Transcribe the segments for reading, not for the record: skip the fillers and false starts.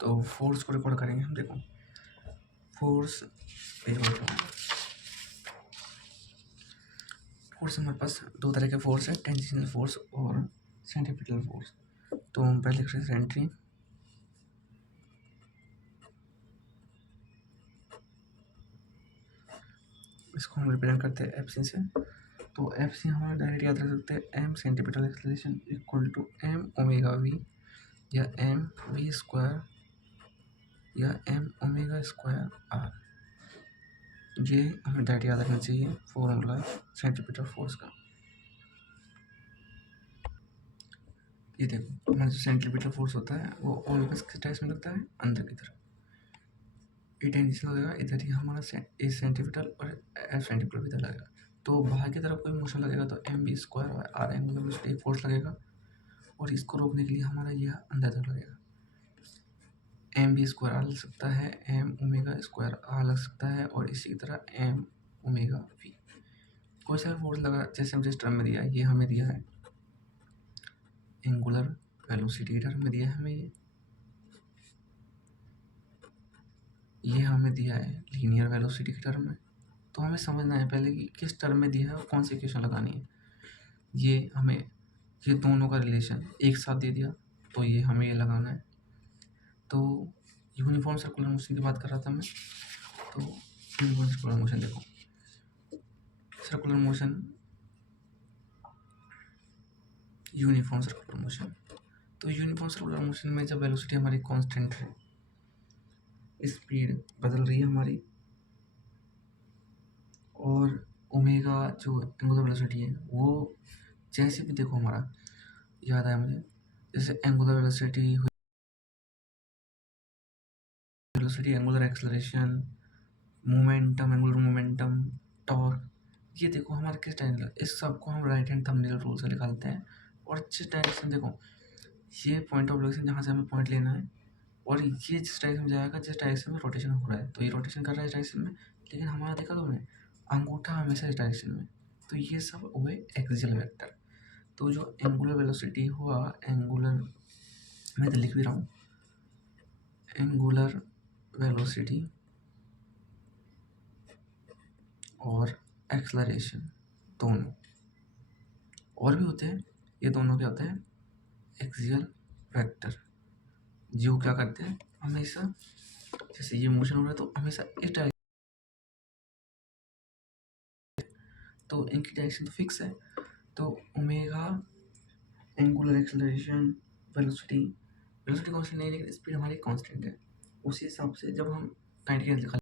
तो फोर्स को रिकॉर्ड करेंगे हम। देखो फोर्स फोर्स हमारे पास दो तरह के फोर्स है, टेंजेंशियल फोर्स और सेंट्रीपिटल फोर्स। तो हम पहले लिख रहे हैं सेंट्री, इसको हम रिप्रेजेंट करते हैं एफ सी से। तो एफ सी हमारा डायरेक्ट याद रख सकते हैं, M centimetre acceleration equal to M omega V या एम वी स्क्वायर या एम ओमेगा स्क्वायर आर। ये हमें डायरेक्ट याद रखना चाहिए फॉर्मूला सेंटीमीटर फोर्स का। ये देखो हमारा जो सेंटीमीटर फोर्स होता है वो ऑलवेज किस टाइप में लगता है, अंदर की तरफ। ए टेंजेंशियल लगेगा इधर ही हमारा ए सेंटीमीटर और एफ सेंटीमीटर इधर लगेगा। तो बाहर की तरफ कोई मोशन लगेगा तो एम बी स्क्वायर और आर एंगुलर वेलोसिटी एक फोर्स लगेगा, और इसको रोकने के लिए हमारा यह अंदर तक लगेगा। एम बी स्क्वायर आर लग सकता है, एम ओमेगा स्क्वायर आर लग सकता है, और इसी तरह एम ओमेगा वी। कोई सा फोर्स लगा जैसे हम जिस टर्म में दिया है, ये हमें दिया है एंगुलर वेलोसिटी टर्म में दिया है हमें, ये हमें दिया है लीनियर वेलोसिटी के टर्म में। तो हमें समझना है पहले कि किस टर्म में दिया है और कौन सी इक्वेशन लगानी है। ये हमें ये दोनों का रिलेशन एक साथ दे दिया, तो ये हमें ये लगाना है। तो यूनिफॉर्म सर्कुलर मोशन की बात कर रहा था मैं। तो यूनिफॉर्म सर्कुलर मोशन देखो, circular motion, uniform circular motion. तो यूनिफॉर्म सर्कुलर मोशन में जब वेलोसिटी हमारी कांस्टेंट है, स्पीड बदल रही है हमारी, और ओमेगा जो एंगुलर वेलोसिटी है वो जैसे भी देखो हमारा याद आया मुझे, जैसे एंगुलर वेलोसिटी हुई, velocity, angular acceleration, momentum, angular momentum, torque, ये देखो हमारे किस डायरेक्शन, इस सब को हम राइट हैंड थंबनेल रूल से निकालते हैं। और जिस डायरेक्शन देखो, ये पॉइंट ऑफ लोकेशन जहाँ से हमें पॉइंट लेना है, और ये जिस डायरेक्शन में जाएगा, जिस डायरेक्शन में रोटेशन हो रहा है, तो ये रोटेशन कर रहा है इस डायरेक्शन में, लेकिन हमारा देखा तुमने अंगूठा हमेशा इस डायरेक्शन में, तो ये सब हुए एक्सियल वेक्टर। तो जो एंगुलर वेलोसिटी हुआ, एंगुलर, मैं तो लिख भी रहा हूँ, एंगुलर वेलोसिटी और एक्सेलरेशन दोनों, और भी होते हैं, ये दोनों क्या होते हैं, एक्सियल वेक्टर। जो क्या करते हैं हमेशा, जैसे ये मोशन हो रहा है तो हमेशा इस डायरेक्शन, तो इनकी डायरेक्शन तो फिक्स है। तो omega angular acceleration velocity, velocity constant नहीं लेकिन स्पीड हमारी कांस्टेंट है। उसी हिसाब से जब हम काइनेटिक एनर्जी निकालें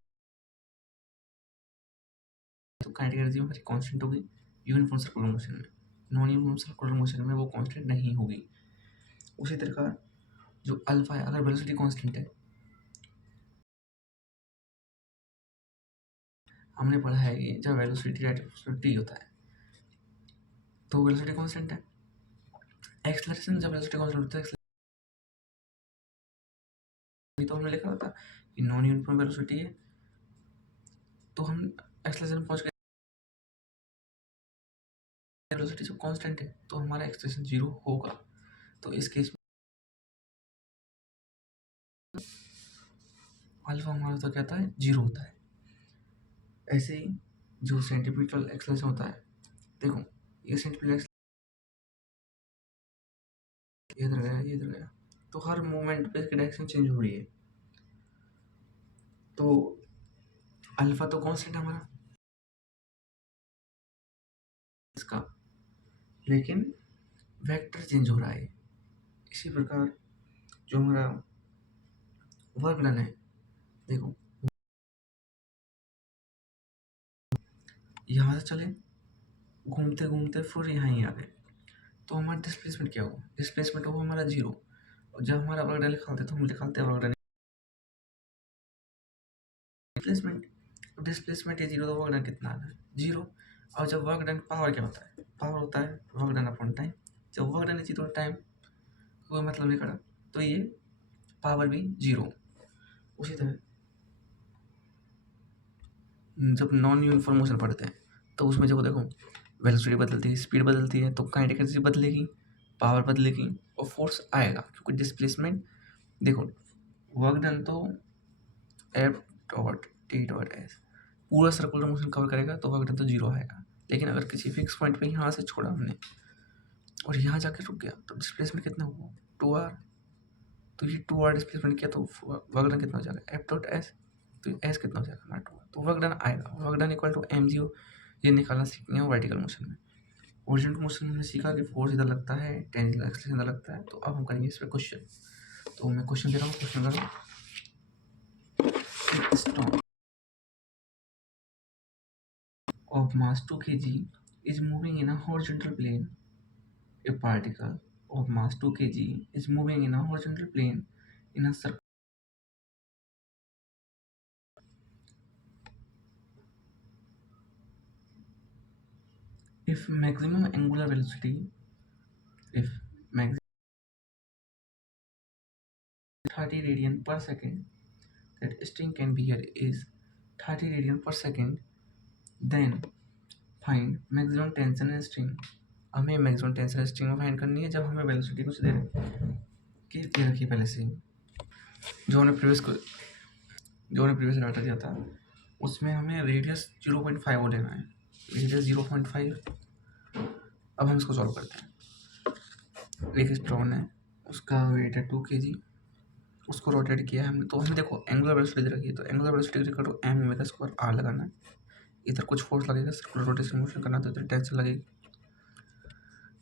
तो काइनेटिक एनर्जी हमारी कांस्टेंट होगी यूनिफॉर्म सर्कुलर मोशन में, नॉन यूनिफॉर्म सर्कुलर मोशन में वो कांस्टेंट नहीं होगी। उसी तरह का जो अल्फा है, अगर वेलोसिटी कांस्टेंट है, हमने पढ़ा है कि जब वेलोसिटी टी होता है तो वेलोसिटी कांस्टेंट है। एक्सेलरेशन जब वेलोसिटी कांस्टेंट होता है, तो हमने लिखा होता कि नॉन यूनिफॉर्म वेलोसिटी है, तो हम एक्सेलरेशन पहुंच गए, वेलोसिटी जो कांस्टेंट है तो हमारा एक्सेलरेशन जीरो होगा। तो इस केस में अल्फा हमारा तो क्या होता है, जीरो होता है। ऐसे ही जो सेंटीमीटर एक्सेलरेशन होता है, देखो ये सेंटीमीटर इधर गया, ये इधर गया, तो हर मोमेंट पे इसकी डायरेक्शन चेंज हो रही है। तो अल्फा तो कांस्टेंट हमारा इसका, लेकिन वेक्टर चेंज हो रहा है। इसी प्रकार जो हमारा वर्क डन है, देखो यहाँ से चले, घूमते घूमते फिर यहाँ ही आ गए, तो हमारा डिस्प्लेसमेंट क्या होगा, डिस्प्लेसमेंट होगा हमारा जीरो। और जब हमारा वर्क डन निकालते तो हम निकालते हैं वर्क डन डिस्प्लेसमेंट, डिस्प्लेसमेंट ये जीरो, तो वर्क डन कितना आ रहा है, जीरो। और जब वर्क डन पावर क्या होता है, पावर होता है वर्क डन अपॉन टाइम। जब वर्क डन जीरो, टाइम कोई मतलब नहीं करा, तो ये पावर भी जीरो। उसी तरह जब नॉन यूनिफॉर्म मोशन पढ़ते हैं तो उसमें जब देखो वेलोसिटी बदलती है, स्पीड बदलती है, तो काइनेटिक एनर्जी बदलेगी, पावर बदलेगी और फोर्स आएगा, क्योंकि डिस्प्लेसमेंट देखो वर्क डन तो F dot T dot S पूरा सर्कुलर मोशन कवर करेगा तो वर्क डन तो जीरो आएगा। लेकिन अगर किसी फिक्स पॉइंट पे यहाँ से छोड़ा हमने और यहाँ जाके रुक गया तो डिस्प्लेसमेंट कितना हुआ, 2r। तो ये 2r डिस्प्लेसमेंट किया तो वर्क डन कितना हो जाएगा, एफ डॉट एस। तो एस कितना हो जाएगा हमारा 2r, तो वर्क डन आएगा। Work done equal to mg ये निकालना सीखनी है वर्टिकल मोशन में। ओरिजिनल मोशन में हमने सीखा कि फोर्स इधर लगता है, टेंजेंशियल एक्सेलरेशन इधर लगता है। तो अब हम करेंगे इस पर क्वेश्चन। तो मैं क्वेश्चन दे रहा हूँ, क्वेश्चन करो। Stone of mass 2 kg is moving in a horizontal plane. A particle of mass 2 kg is moving in a horizontal plane in a circle. If maximum angular velocity, if maximum 30 radian per second, that string can be here is 30 radian per second, then find maximum tension in string. हमें maximum tension string में find करनी है जब हमें velocity कुछ दे रखी है पहले से ही। जो हमने प्रीवियस डाटा दिया था उसमें हमें रेडियस 0.5 लेना है, रेडियस 0.5। अब हम इसको सॉल्व करते हैं। एक स्टोन है, उसका वेट है 2 kg, उसको रोटेट किया है हमने। तो हमें देखो एंगुलर वेलोसिटी दे रखी है, तो angular velocity equal to M omega square R लगाना है। इधर कुछ फोर्स लगेगा, सर्कुलर रोटेशन मोशन करना, तो इधर टेंशन लगेगी।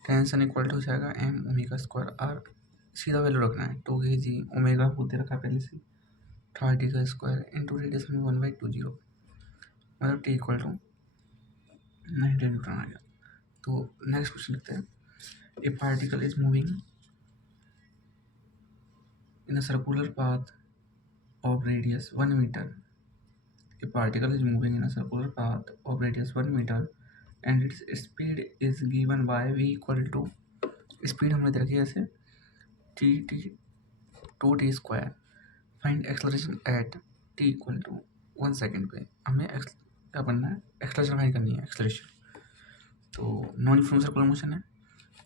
टेंशन इक्वल टू हो जाएगा एम ओमेगा स्क्वायर आर। सीधा वैल्यू रखना है, 2 kg ओमेगा खुद दे रखा है पहले से, 30 का स्क्वायर इंटू रेडियस में 1/20, मतलब टी इक्वल टू 90 न्यूटन आ गया। तो नेक्स्ट क्वेश्चन लिखते हैं। ए particle is moving in a circular path of radius 1 meter. A particle is moving in a circular path of radius 1 meter and its speed is given by v equal to, speed हमने दे रखी है ऐसे T 2t square. Find acceleration at t equal to 1 second पे। हमें क्या करना है, एक्सलरेशन फाइंड करनी है, एक्सलरेशन। तो नॉन यूनिफॉर्म सर्कुलर मोशन है,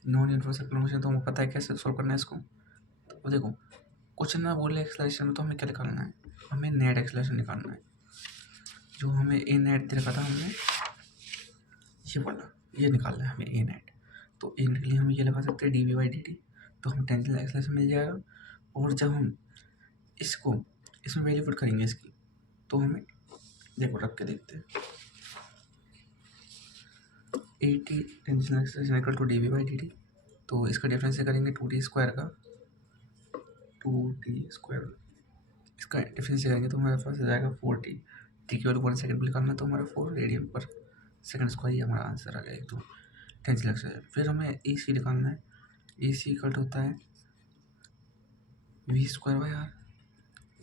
नॉन यूनिफॉर्म सर्कुलर मोशन तो हमें पता है कैसे सॉल्व करना है इसको। तो देखो कुछ ना बोले एक्सलरेशन में, तो हमें क्या निकालना है, हमें नेट एक्सलरेशन निकालना है। जो हमें ए नेट दे रखा था हमने, ये वाला, ये निकालना है हमें ए नेट। तो ए नेट के लिए हम ये लगा सकते हैं D V by D T. तो हमें टेंजेंशियल एक्सेलरेशन मिल जाएगा। और जब हम इसको इसमें वैल्यू पुट करेंगे इसकी, तो हमें देखो रख के देखते हैं। A T tangential acceleration equal to D V by D T. तो इसका डिफरेंस करेंगे 2t स्क्वायर का, 2t स्क्वायर इसका डिफरेंस करेंगे तो हमारे पास आ जाएगा 4t। टी की वैल्यू 1 सेकंड पर निकालना, तो हमारा 4 रेडियन पर सेकंड स्क्वायर, ये हमारा आंसर आ गया एक। तो टेंजेंशियल एक्सेलरेशन। फिर हमें ए सी निकालना है। ए सी इक्वल होता है वी स्क्वायर बाई आर,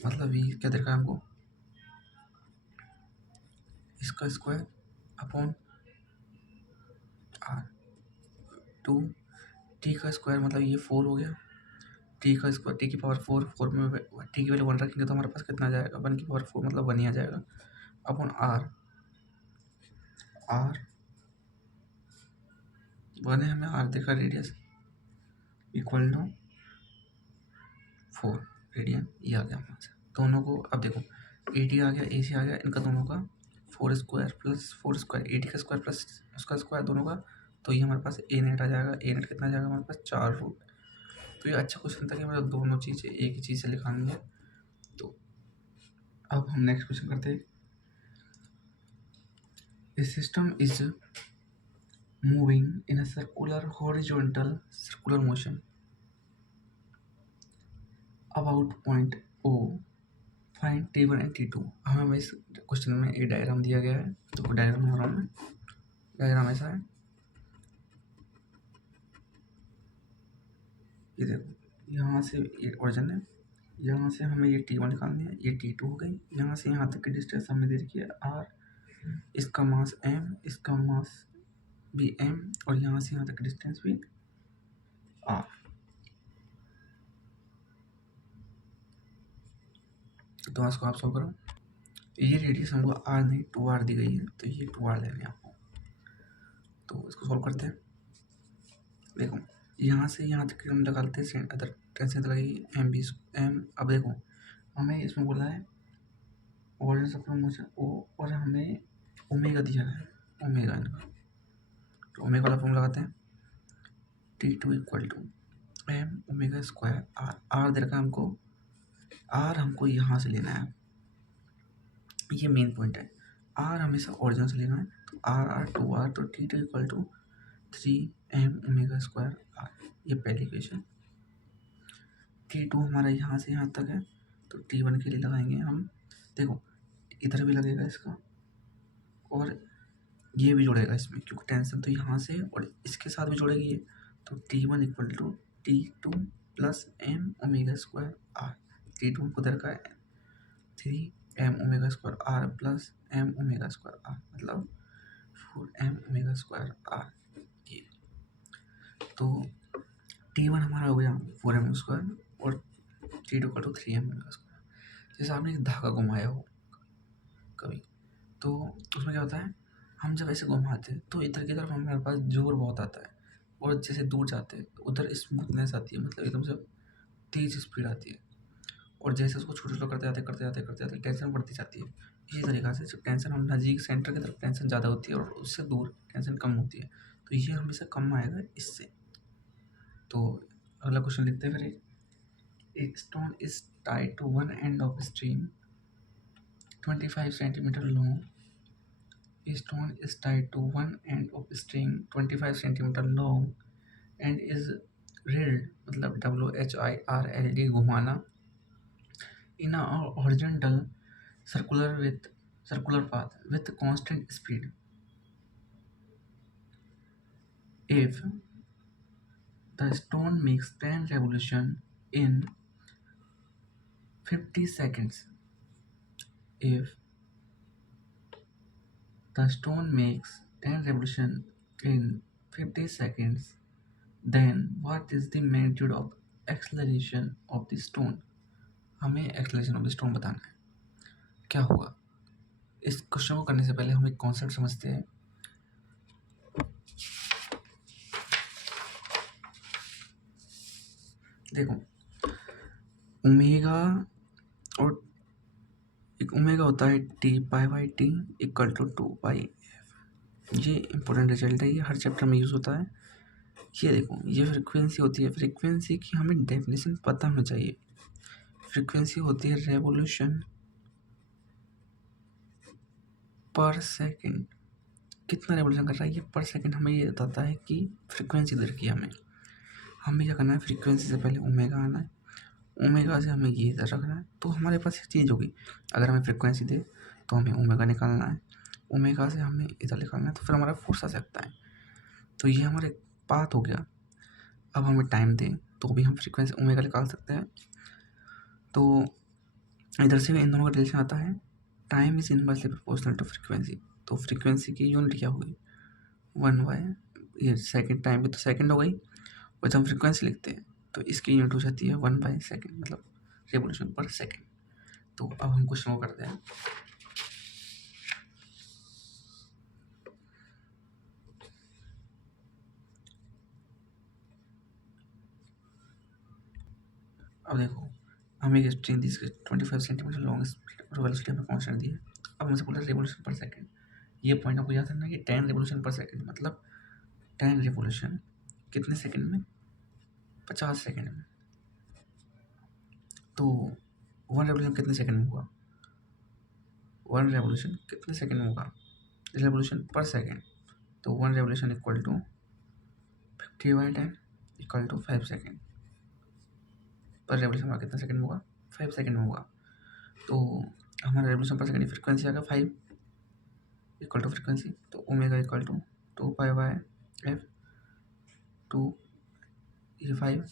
मतलब वी क्या दे रखा है हमको, इसका स्क्वायर अपॉन आर। 2 टी का स्क्वायर मतलब ये 4 हो गया, टी का स्क्वायर टी की पावर 4, 4 में टी की वैल्यू 1 रखेंगे तो हमारे पास कितना आ जाएगा, 1 की पावर 4 मतलब 1 ही आ जाएगा, अपॉन आर। आर 1 है, हमें आर देखा रेडियस इक्वल टू 4 रेडियन, ये आ गया हमारे से। दोनों को अब देखो ए टी आ गया, ए सी आ गया, इनका दोनों का 4 square plus 4 square, A T का स्क्वायर प्लस उसका स्क्वायर दोनों का, तो ये हमारे पास ए नेट आ जाएगा। ए नेट कितना आ जाएगा हमारे पास 4 रूट। तो ये अच्छा क्वेश्चन था कि मतलब दोनों चीज़ें एक ही चीज़ से लिखानी है। तो अब हम नेक्स्ट क्वेश्चन करते हैं। A system is moving in a circular horizontal circular motion about point O, find T1 and T2। हमें इस क्वेश्चन में एक डायग्राम दिया गया है, तो डायग्राम बना रहा हूँ मैं। डायग्राम ऐसा है, ये देखो यहाँ से ये ओरिजिन है, यहाँ से हमें ये T1 निकालनी है, ये T2 हो गई। यहाँ से यहाँ तक की डिस्टेंस हमें दे रखी है R, इसका मास M, इसका मास भी M, और यहाँ से यहाँ तक की डिस्टेंस भी R। तो इसको आप सॉल्व करो। ये रेडियस हमको R नहीं 2R दी गई है, तो ये 2R लेने हैं आपको। तो इसको सॉल्व करते हैं। देखो यहाँ से यहाँ तक हम निकालते हैं, अदर टेंशन लगेगी एम बी एम। अब देखो हमें इसमें बोला है ऑर्डर ऑफ मोशन ओ, और हमें ओमेगा दिया है, ओमेगा इनका। तो ओमेगा वाला फॉर्मूला लगाते हैं, T2 equal to M omega square R. R दे रखा है हमको, आर हमको यहाँ से लेना है, ये मेन पॉइंट है। आर हमेशा ओरिजिन से लेना है, तो आर 2R, तो T2 equal to 3m omega square R. ये पहली इक्वेशन। T2 हमारा यहाँ से यहाँ तक है, तो T1 के लिए लगाएंगे हम, देखो इधर भी लगेगा इसका और ये भी जुड़ेगा इसमें, क्योंकि टेंशन तो यहाँ से और इसके साथ भी जुड़ेगी ये। तो T1 equal to T2 plus M omega square R. T2 को दर का 3m omega square R plus m omega square R, मतलब 4m ओमेगा स्क्वायर आर। ये तो T1 हमारा हो गया 4m स्क्वायर और T2 equal to 3m omega square. जैसे आपने एक धागा घुमाया हो कभी, तो उसमें क्या होता है, हम जब ऐसे घुमाते हैं तो इधर की तरफ हमारे पास जोर बहुत आता है, और जैसे दूर जाते हैं तो उधर स्मूथनेस आती है, मतलब एकदम से तेज स्पीड आती है। और जैसे उसको छोटा छोटा करते जाते टेंशन बढ़ती जाती है। इसी तरीक़ा से जब टेंशन हम नज़दीक सेंटर की तरफ टेंशन ज़्यादा होती है और उससे दूर टेंशन कम होती है, तो ये हमेशा कम आएगा इससे। तो अगला क्वेश्चन लिखते हैं फिर, एक stone is tied to one end of string 25 centimetre long. A stone is tied to one end of a string 25 centimeter long and is reeled, मतलब WHIRLD घुमाना, in a horizontal circular path with constant speed. If the stone makes 10 revolutions in 50 seconds, if the stone makes 10 revolutions in 50 seconds, then what is the magnitude of acceleration of the stone? हमें acceleration of the stone बताना है, क्या होगा। इस question को करने से पहले हम एक कॉन्सेप्ट समझते हैं। देखो ओमेगा, और एक ओमेगा होता है T pi by T equal to 2πf। ये इंपॉर्टेंट रिजल्ट है, ये हर चैप्टर में यूज़ होता है। ये देखो ये फ्रीक्वेंसी होती है, फ्रीक्वेंसी की हमें डेफिनेशन पता होना चाहिए। फ्रीक्वेंसी होती है रेवोल्यूशन पर सेकंड, कितना रेवोल्यूशन कर रहा है ये पर सेकंड हमें ये बताता है कि फ्रीक्वेंसी दर की हमें क्या करना है, फ्रीक्वेंसी से पहले ओमेगा आना है, ओमेगा से हमें ये इधर रखना है। तो हमारे पास एक चीज़ होगी, अगर हमें फ्रीक्वेंसी दे तो हमें ओमेगा निकालना है, ओमेगा से हमें इधर निकालना है, तो फिर हमारा फोर्स आ सकता है। तो ये हमारे पाथ हो गया। अब हमें टाइम दें तो भी हम फ्रीक्वेंसी ओमेगा निकाल सकते हैं। तो इधर से इन दोनों का रिलेशन आता है, time is inversely proportional to frequency. तो फ्रीक्वेंसी की यूनिट क्या होगी, 1/, ये सेकंड, टाइम भी तो सेकंड हो गई, और जब हम फ्रीक्वेंसी लिखते हैं तो इसकी यूनिट हो जाती है 1/सेकंड, मतलब रेवोल्यूशन पर सेकंड। तो अब हम क्वेश्चन को करते हैं। अब देखो हमें एक स्ट्रिंग दी, 25 सेंटीमीटर लॉन्ग वेलोसिटी हमें कांस्टेंट दी है। अब हमसे बोला रेवोल्यूशन पर सेकंड। ये पॉइंट आपको याद रखना है कि 10 रेवोल्यूशन पर सेकंड, मतलब 10 रेवोल्यूशन कितने सेकंड में, 50 सेकंड में। तो 1 रेवोल्यूशन कितने सेकंड में होगा, 1 रेवोल्यूशन कितने सेकंड में होगा, रेवोल्यूशन पर सेकंड। तो 1 revolution equal to 50/10 equal to 5 second. Per revolution हमारा कितने सेकंड में होगा, 5 सेकंड में होगा। तो हमारा रेवोल्यूशन पर सेकंड फ्रीक्वेंसी आ गया 5 इक्वल टू फ्रीक्वेंसी, तो ओमेगा इक्वल टू 2π/f 2 ये 5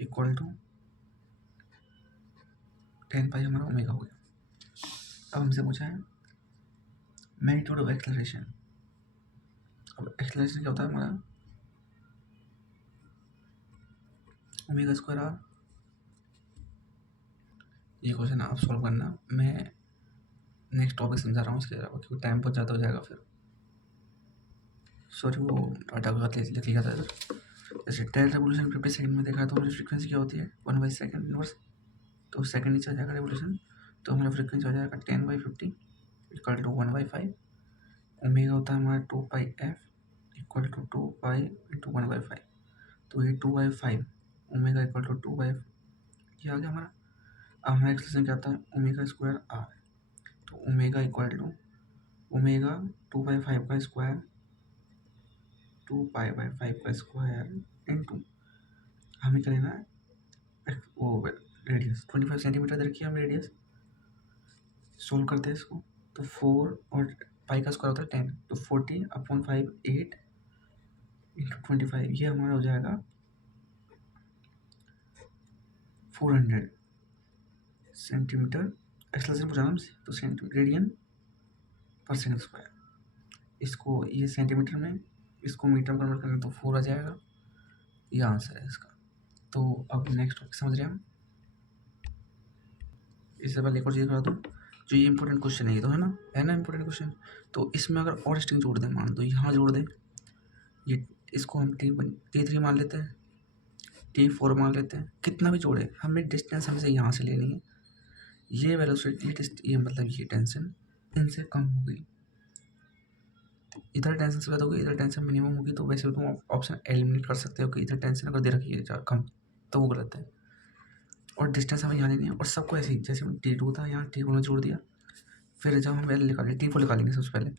इक्वल टू 10π हमारा ओमेगा हो गया। अब हमसे पूछा है मैग्नीट्यूड ऑफ एक्सेलरेशन। अब एक्सेलरेशन क्या होता है हमारा, ओमेगा स्क्वायर आर। ये क्वेश्चन आप सॉल्व करना, मैं नेक्स्ट टॉपिक समझा रहा हूँ इसके अलावा, क्योंकि टाइम बहुत ज़्यादा हो जाएगा फिर। सॉरी वो डाटा का लिख लिया था इधर। जैसे 10 रेवोल्यूशन 50 सेकंड में देखा तो हमारी फ्रीक्वेंसी क्या होती है 1/2 इनवर्स, तो सेकंड नीचे आ जाएगा रेवोल्यूशन, तो हमारा फ्रीक्वेंसी हो जाएगा 10/50 इक्वल टू 1/5। ओमेगा होता है हमारा 2πf इक्वल टू 2π इंटू 1/5, तो ये 2/5 ओमेगा इक्वल टू 2/, ये आ गया हमारा। अब हमारा एक्सप्रेशन क्या आता है ओमेगा स्क्वायर आर, तो ओमेगा इक्वल टू ओमेगा 2/5 का स्क्वायर 2π/5 का स्क्वायर इंटू हमें क्या लेना है वो रेडियस 25 सेंटीमीटर दे रखी है, हम रेडियस सोल्व करते हैं इसको, तो 4 और पाई का स्क्वायर होता है 10, तो 40/5 8 इंटू 25, ये हमारा हो जाएगा 400 सेंटीमीटर। एक्सलेशन पूछा हमसे, तो centimetre radian per second square, इसको ये सेंटीमीटर में इसको मीटर में कन्वर्ट करेंगे तो 4 आ जाएगा, ये आंसर है इसका। तो अब नेक्स्ट टॉपिक समझ रहे हैं हम। इससे पहले एक और चीज़ करा दूँ, जो ये इंपॉर्टेंट क्वेश्चन है, ये तो है ना इंपॉर्टेंट क्वेश्चन, तो इसमें अगर और स्ट्रिंग जोड़ दें, मान दो यहाँ जोड़ दें, ये इसको हम T3 मान लेते हैं, T4 मान लेते हैं, कितना भी जोड़े हमें डिस्टेंस हमसे यहाँ से लेनी है, ये वेलोसिटी ये मतलब ये टेंशन इनसे कम होगी, इधर टेंशन से ज़्यादा होगी, इधर टेंशन मिनिमम होगी, तो वैसे तुम ऑप्शन एलिमिनेट कर सकते हो कि इधर टेंशन अगर दे रखी है कम, तो वो गलत है। और डिस्टेंस हमें यहाँ लेनी है, और सबको ऐसे ही जैसे T2 था यहाँ T4 में जोड़ दिया, फिर जब हम वैल्यू निकालेंगे T4 निकालेंगे सबसे पहले,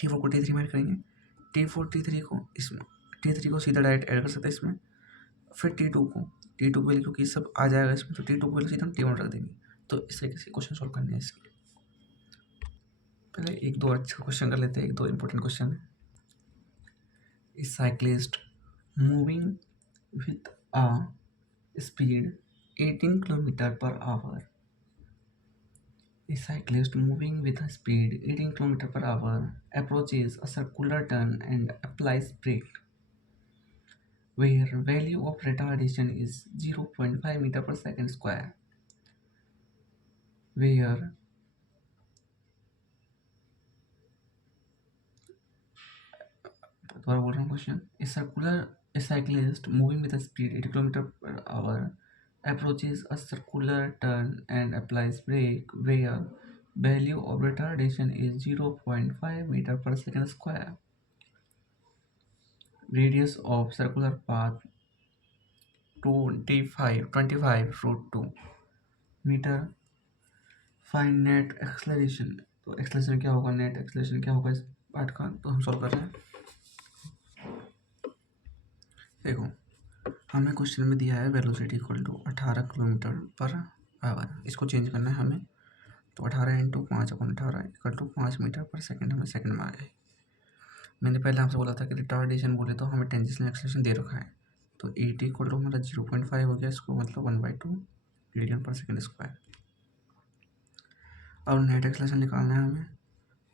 T4 को T3 में ऐड करेंगे, T3 को इसमें, T3 को सीधा डायरेक्ट ऐड कर सकते हैं इसमें, फिर T2 की वैल्यू क्योंकि सब आ जाएगा इसमें, तो T2 की वैल्यू सीधा हम T1 रख देंगे। तो इस तरीके से क्वेश्चन सॉल्व करने हैं इसके। पहले एक दो अच्छे क्वेश्चन कर लेते हैं, एक दो इंपॉर्टेंट क्वेश्चन है। A cyclist moving with a speed 18 km per hour. A cyclist moving with a speed 18 km per hour approaches a circular turn and applies brake, where value of retardation is 0.5 meter per second square, where दोबारा बोल रहा हूँ question, a cyclist moving with a speed 80 km per hour approaches a circular turn and applies brake, where value of retardation is 0.5 meter per second square. Radius of circular path 25 root 2 meter. Find net acceleration. तो acceleration क्या होगा, net acceleration क्या होगा इस part का, तो हम solve कर रहे हैं। देखो हमें क्वेश्चन में दिया है velocity equal to 18 kilometre per hour, इसको चेंज करना है हमें, तो 18 into 5/18 equal to 5 metre per second, हमें सेकंड में आ गए। मैंने पहले आपसे बोला था कि रिटार्डेशन बोले तो हमें टेंजेंशियल एक्सेलरेशन दे रखा है, तो 80 इक्वल टू हमारा 0.5 हो गया, इसको मतलब 1/2 रेडियन पर सेकंड स्क्वायर। और नेट एक्सेलरेशन निकालना है हमें,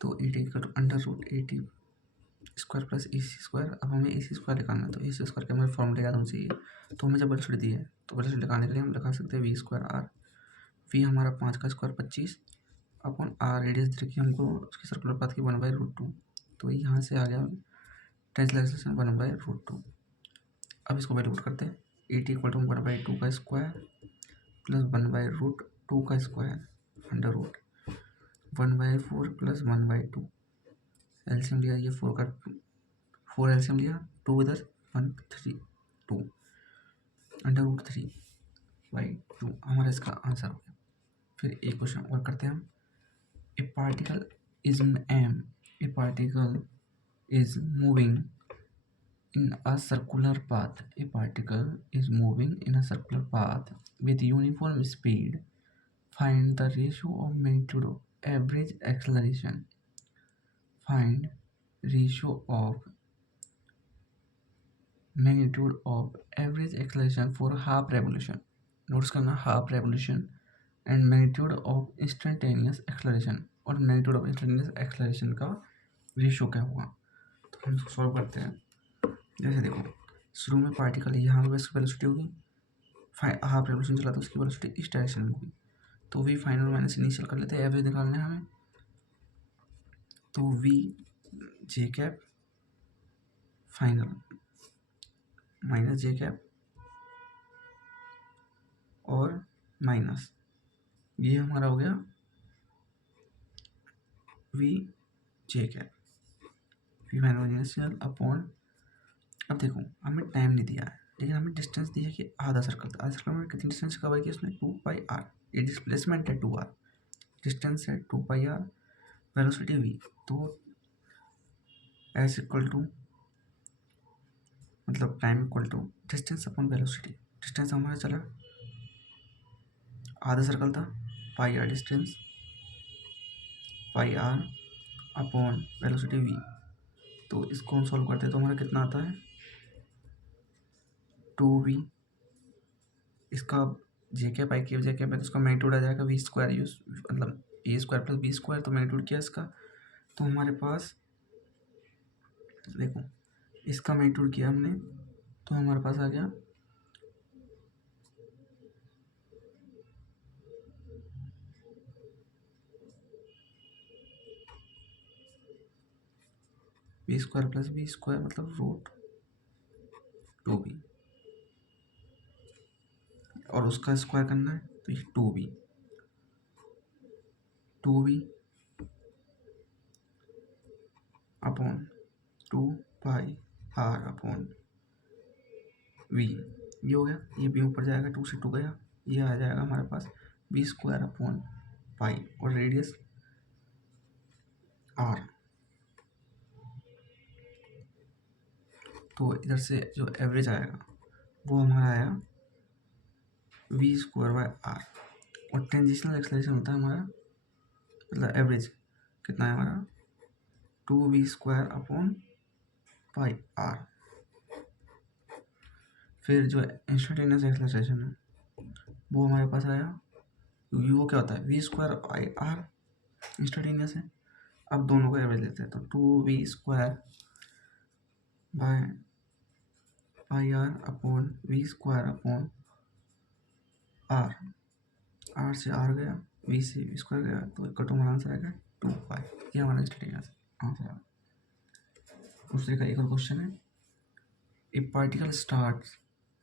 तो 80 equal to √80 square plus AC square. अब हमें AC स्क्वायर निकालना है, तो AC स्क्वायर के हमें फॉर्मूले याद होना चाहिए, तो हमें जब वेलोसिटी दी है तो वेलोसिटी निकालने के लिए हम लगा सकते हैं V²R। V हमारा 5 का स्क्वायर 25 अपन R रेडियस देखिए हमको उसकी सर्कुलर पाथ की 1/√2, तो यहाँ से आ गया टेंजेंशियल एक्सेलरेशन 1/√2। अब इसको वैल्यू पुट करते हैं, 80 इक्वल टू 1/2 का स्क्वायर प्लस 1/√2 का square under root 1/4 plus 1/2, LCM लिया, ये 4 एलसीएम लिया, 2 इधर 1 3 2 √3/2 हमारा इसका आंसर हो गया। फिर एक क्वेश्चन और करते हैं हम। ए particle is moving in a circular path. A particle is moving in a circular path with uniform speed. Find the ratio of magnitude of average acceleration. Find ratio of magnitude of average acceleration for half revolution. Notes करना half revolution and magnitude of instantaneous acceleration, और magnitude of instantaneous acceleration का ratio क्या होगा, तो हम इसको solve करते हैं। जैसे देखो शुरू में पार्टिकल यहाँ पे इसकी वेलोसिटी होगी, हाफ रेवोल्यूशन चला तो उसकी वेलोसिटी इस डायरेक्शन में होगी, तो वी फाइनल माइनस इनिशियल कर लेते हैं, एवरेज निकालना है हमें, तो V J cap final minus J cap और माइनस ये हमारा हो गया V J cap V minus initial upon. अब देखो हमें टाइम नहीं दिया है लेकिन हमें डिस्टेंस दिया है कि आधा सर्कल था। आधा सर्कल में कितनी डिस्टेंस कवर की उसने 2πr। ये डिस्प्लेसमेंट है 2r, डिस्टेंस है 2πr, वेलोसिटी v। तो एस इक्वल टू मतलब time equal to distance upon velocity. Distance हमारा चला आधा सर्कल था, pi r distance, pi are upon velocity v। तो इसको हम सॉल्व करते हैं तो हमारा कितना आता है 2v। इसका जे कैप आई कैप जे कैप है तो उसका मैग्नीट्यूड आ जाएगा वी स्क्वायर यूज मतलब ए स्क्वायर प्लस बी स्क्वायर। तो मैग्नीट्यूड क्या है इसका, तो हमारे पास देखो इसका मैग्नीट्यूड किया हमने तो हमारे पास आ गया B square plus B square मतलब रूट 2b और उसका स्क्वायर करना है तो ये 2b upon 2πr upon v। ये हो गया, ये भी ऊपर जाएगा 2 से 2 गया, ये आ जाएगा हमारे पास बी स्क्वायर अपॉन पाई और रेडियस r। तो इधर से जो एवरेज आएगा वो हमारा आया वी स्क्वायर बाय आर। और टेंजेंशियल एक्सेलरेशन होता है हमारा मतलब एवरेज कितना है हमारा 2v square upon pi are. फिर जो इंस्टेंटेनियस एक्सेलरेशन है वो हमारे पास आया, क्योंकि वो क्या होता है V square by R instantaneous है। अब दोनों को एवरेज लेते हैं तो 2v square by pi are upon V square upon R. R से आर गया, वी से वी स्क्वायर गया तो इक्वल टू हमारा आंसर आएगा 2π। ये हमारा इंस्टेंटेनियस आंसर आएगा। दूसरे का एक और क्वेश्चन है, a particle starts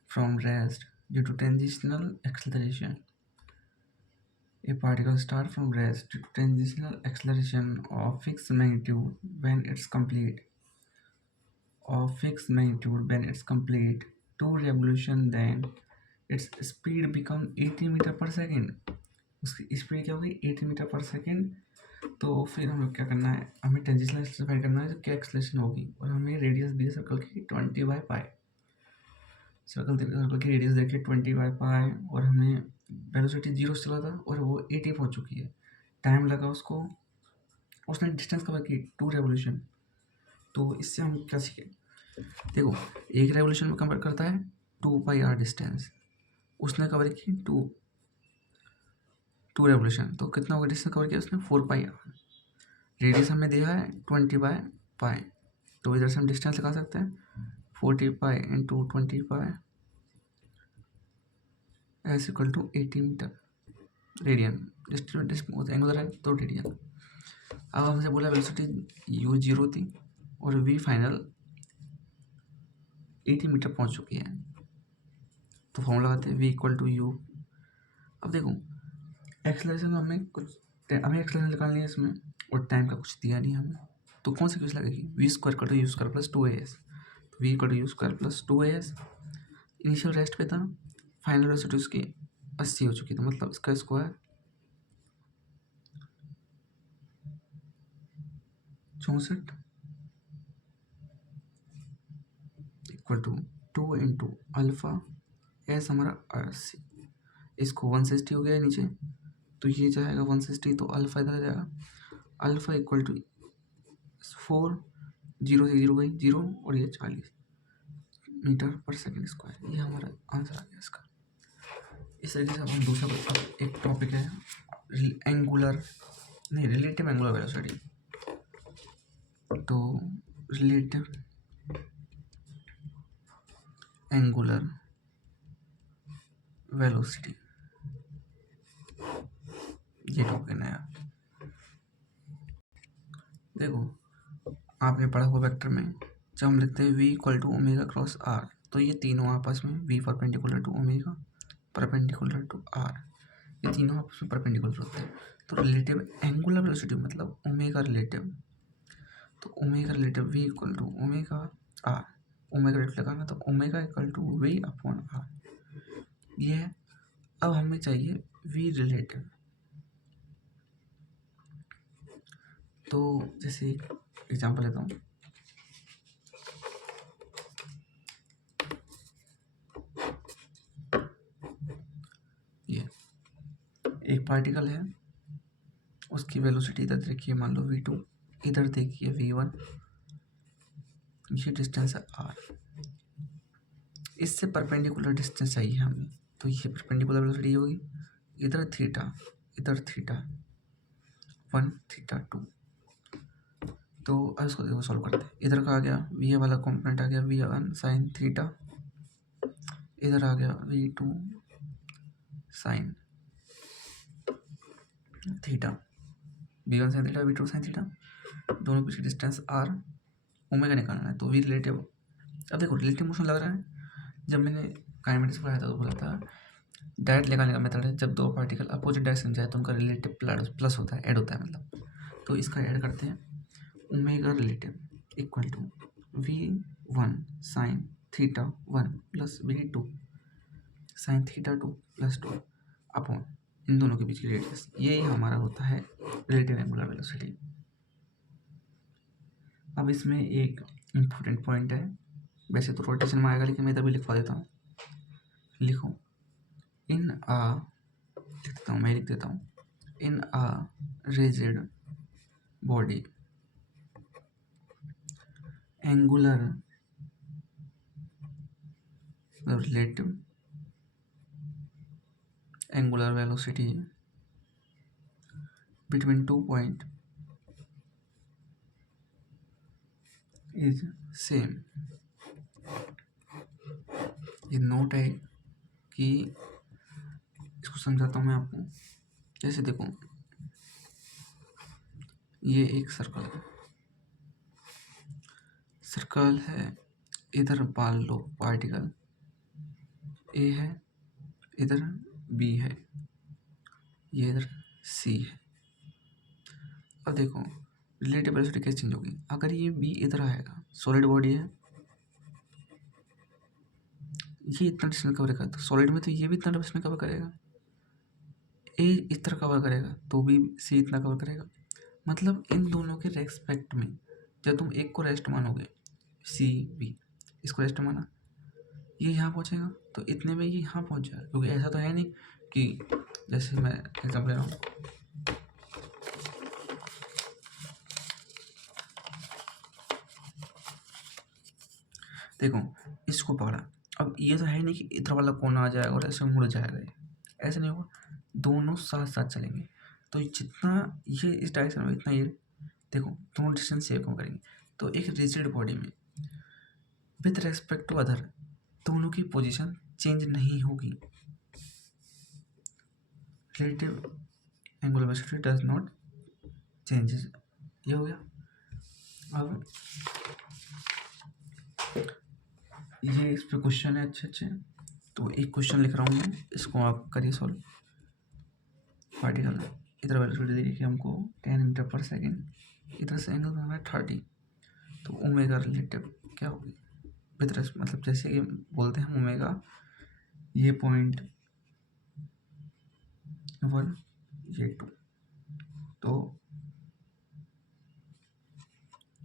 from rest due to tangential acceleration. A particle starts from rest due to tangential acceleration of fixed magnitude when it's complete. Of fixed magnitude when it's complete 2 revolution, then its speed become 80 metre per second. उसकी speed क्या होगी 80 metre per second. तो फिर हम लोग क्या करना है, हमें टेंजेंशियल एक्सेलरेशन करना है तो क्या एक्सेलरेशन होगी और हमें रेडियस दी है सर्कल की 20/π। सर्कल की रेडियस देखिए 20/π और हमें वेलोसिटी 0 से चला था और वो 80 पहुंच चुकी है। टाइम लगा उसको, उसने डिस्टेंस कवर की 2 रेवोल्यूशन। तो इससे हम क्या सीखे, देखो एक रेवोल्यूशन में कवर करता है 2πr डिस्टेंस, उसने कवर की 2 रेवोल्यूशन तो कितना होगा डिस्टेंस कवर किया उसने 4πr। रेडियस हमें दिया है 20/π तो इधर से हम डिस्टेंस लगा सकते हैं 40π into 20π S equal to 80 metre radian. Angular है तो रेडियन। अब हमसे बोला वेलोसिटी u 0 थी और v फाइनल 80 मीटर पहुंच चुकी है। तो फॉर्मूला लगाते हैं v इक्वल टू u। अब देखो एक्सेलरेशन में हमें एक्सेलरेशन निकालनी है इसमें और टाइम का कुछ दिया नहीं हमें, तो कौन सी क्वेश्चन लगेगी v square equal to U square plus 2as। तो v equal to U square plus 2as। Initial rest पे था, फाइनल वेलोसिटी उसकी 80 हो चुकी थी मतलब इसका square 64 equal to 2 into alpha S हमारा 80। इसको 160 हो गया नीचे तो ये जाएगा 160 तो अल्फ़ा इधर जाएगा। अल्फ़ा इक्वल टू 4 0 से 0 गई 0 और ये 40 मीटर पर सेकेंड स्क्वायर। ये हमारा आंसर आ गया इसका। इस तरीके से अब हम दूसरा एक टॉपिक है एंगुलर नहीं रिलेटिव एंगुलर वेलोसिटी। तो रिलेटिव एंगुलर वेलोसिटी ये टॉपिक नया। देखो आपने पढ़ा हुआ वेक्टर में जब हम लिखते हैं v equal to omega cross R तो ये तीनों आपस में v perpendicular to omega perpendicular to r, ये तीनों आपस में परपेंडिकुलर होते हैं। तो रिलेटिव एंगुलर वेलोसिटी मतलब ओमेगा रिलेटिव, तो omega relative v equal to omega r, omega relative लगाना तो omega equal to v upon r, ये है। अब हमें चाहिए v रिलेटिव, तो जैसे एग्जांपल लेता हूँ, ये एक पार्टिकल है, उसकी वेलोसिटी इधर देखिए मान लो v2, इधर देखिए v1, ये डिस्टेंस है r, इससे परपेंडिकुलर डिस्टेंस चाहिए हमें, तो ये परपेंडिकुलर वेलोसिटी होगी, इधर थीटा, इधर थीटा 1 थीटा 2। तो अब इसको देखो सॉल्व करते हैं, इधर का आ गया v वाला कॉम्पोनेंट आ गया v1 साइन थीटा, इधर आ गया v2 sine theta, v1 sine theta v2 sine theta, दोनों पीछे डिस्टेंस r, ओमेगा निकालना है तो v रिलेटिव। अब देखो रिलेटिव मोशन लग रहा है, जब मैंने काइनेमेटिक्स पढ़ाया था तो बोला था डायरेक्ट लगाने का मेथड है, जब दो पार्टिकल अपोजिट डायरेक्शन जाए तो उनका रिलेटिव प्लस होता है, ऐड होता है मतलब। तो इसका ऐड करते हैं, omega relative equal to v1 sine theta 1 plus v2 sine theta 2 plus 2 upon इन दोनों के बीच की रेडियस, ये हमारा होता है रिलेटिव एंगुलर वेलोसिटी। अब इसमें एक इम्पोर्टेंट पॉइंट है, वैसे तो रोटेशन में आएगा लेकिन मैं इधर भी लिखवा देता हूँ, लिखो इन आ, लिख देता हूँ, मैं लिख देता हूँ, in a rigid body angular relative angular velocity between 2 point is same. ये नोट है कि इसको समझाता हूँ मैं आपको, जैसे देखो ये एक सर्कल है, इधर मान लो पार्टिकल ए है, इधर बी है, ये इधर सी है। अब देखो रिलेटिव वेलोसिटी कैसे चेंज होगी, अगर ये बी इधर आएगा, सॉलिड बॉडी है, ये इतना डिस्टेंस कवर करेगा, तो सॉलिड में तो ये भी इतना डिस्टेंस कवर करेगा, ए इस तरह कवर करेगा तो भी सी इतना कवर करेगा। मतलब इन दोनों के रेस्पेक्ट में जब तुम एक को रेस्ट मानोगे, सी बी इसको रेस्ट माना, ये यहाँ पहुँचेगा तो इतने में ये यहाँ पहुँच जाएगा, क्योंकि ऐसा तो है नहीं कि जैसे मैं एग्जाम्पल ले रहा हूँ, देखो इसको पकड़ा, अब ये तो है नहीं कि इधर वाला कोना आ जाएगा और ऐसे मुड़ जाएगा, ऐसे नहीं होगा, दोनों साथ साथ चलेंगे। तो जितना ये इस डायरेक्शन में इतना ये, देखो दोनों डिस्टेंस सेम कम करेंगे, तो एक रिजिड बॉडी में विथ रेस्पेक्ट टू अदर दोनों की पोजीशन चेंज नहीं होगी, relative angular velocity does not changes, ये हो गया। अब ये इस पे क्वेश्चन है अच्छे, तो एक क्वेश्चन लिख रहा हूँ मैं, इसको आप करिए सॉल्व। पार्टिकल इधर वेलोसिटी दी कि हमको 10 मीटर पर सेकेंड, इधर से एंगल बनाना है 30, तो ओमेगा रिलेटिव क्या होगी विद मतलब जैसे कि बोलते हैं ओमेगा, ये 0.1 ये 2, तो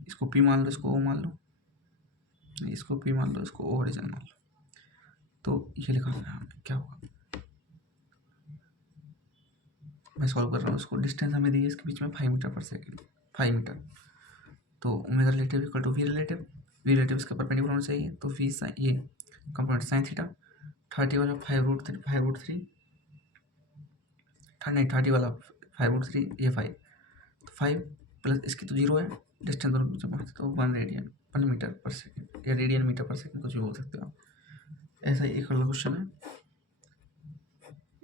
इसको पी मान लो, इसको ओ मान लो, इसको पी मान लो, इसको ओ ओरिजिन मान लो, तो ये लिखा है हमें क्या होगा, मैं सॉल्व कर रहा हूँ इसको। डिस्टेंस हमें दी है इसके बीच में 5 मीटर पर सेकेंड, 5 मीटर, तो omega relative equal to V relative इसका परपेंडिकुलर होना चाहिए, तो वी साइन ये कंपोनेंट साइन थीटा, 30 वाला 5√3 नहीं 30 वाला 5√3 ये 5, तो 5 प्लस इसकी तो 0 है, डिस्टेंस दोनों के बीच में तो 1 मीटर पर सेकेंड या रेडियन मीटर पर सेकेंड कुछ भी बोल सकते हो आप। ऐसा ही एक अगला क्वेश्चन है,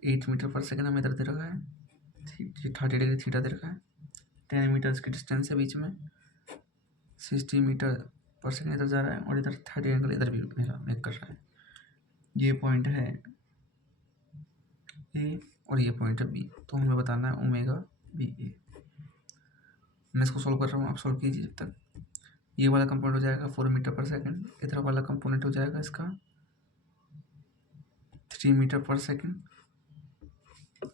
8 मीटर पर सेकेंड हमें इधर दे रखा है, 30 डिग्री थीटा दे रखा है, 10 मीटर की डिस्टेंस है बीच में, 60 मीटर पर सेकेंड इधर जा रहा है और इधर 30 एंगल इधर भी मेरा मेक कर रहा है। ये पॉइंट है ए और ये पॉइंट है बी, तो हमें बताना है ओमेगा बी ए। मैं इसको सोल्व कर रहा हूँ, आप सोल्व कीजिए जब तक। ये वाला कंपोनेंट हो जाएगा 4 मीटर पर सेकेंड, इधर वाला कंपोनेंट हो जाएगा इसका 3 मीटर पर सेकेंड,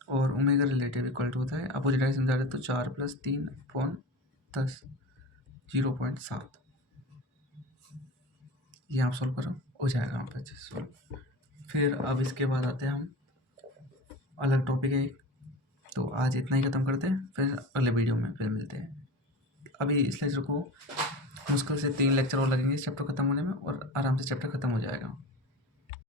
और ओमेगा रिलेटिव इक्वल टू होता है अपोजिट डायरेक्शन जा रहे तो 4 + 3/10 0.7। ये आप सोल्व करो, हो जाएगा यहाँ पे अच्छे से सोल्व। फिर अब इसके बाद आते हैं हम अलग टॉपिक है, तो आज इतना ही ख़त्म करते हैं, फिर अगले वीडियो में फिर मिलते हैं। अभी इस लेक्चर को मुश्किल से 3 लेक्चर और लगेंगे इस चैप्टर ख़त्म होने में, और आराम से चैप्टर ख़त्म हो जाएगा।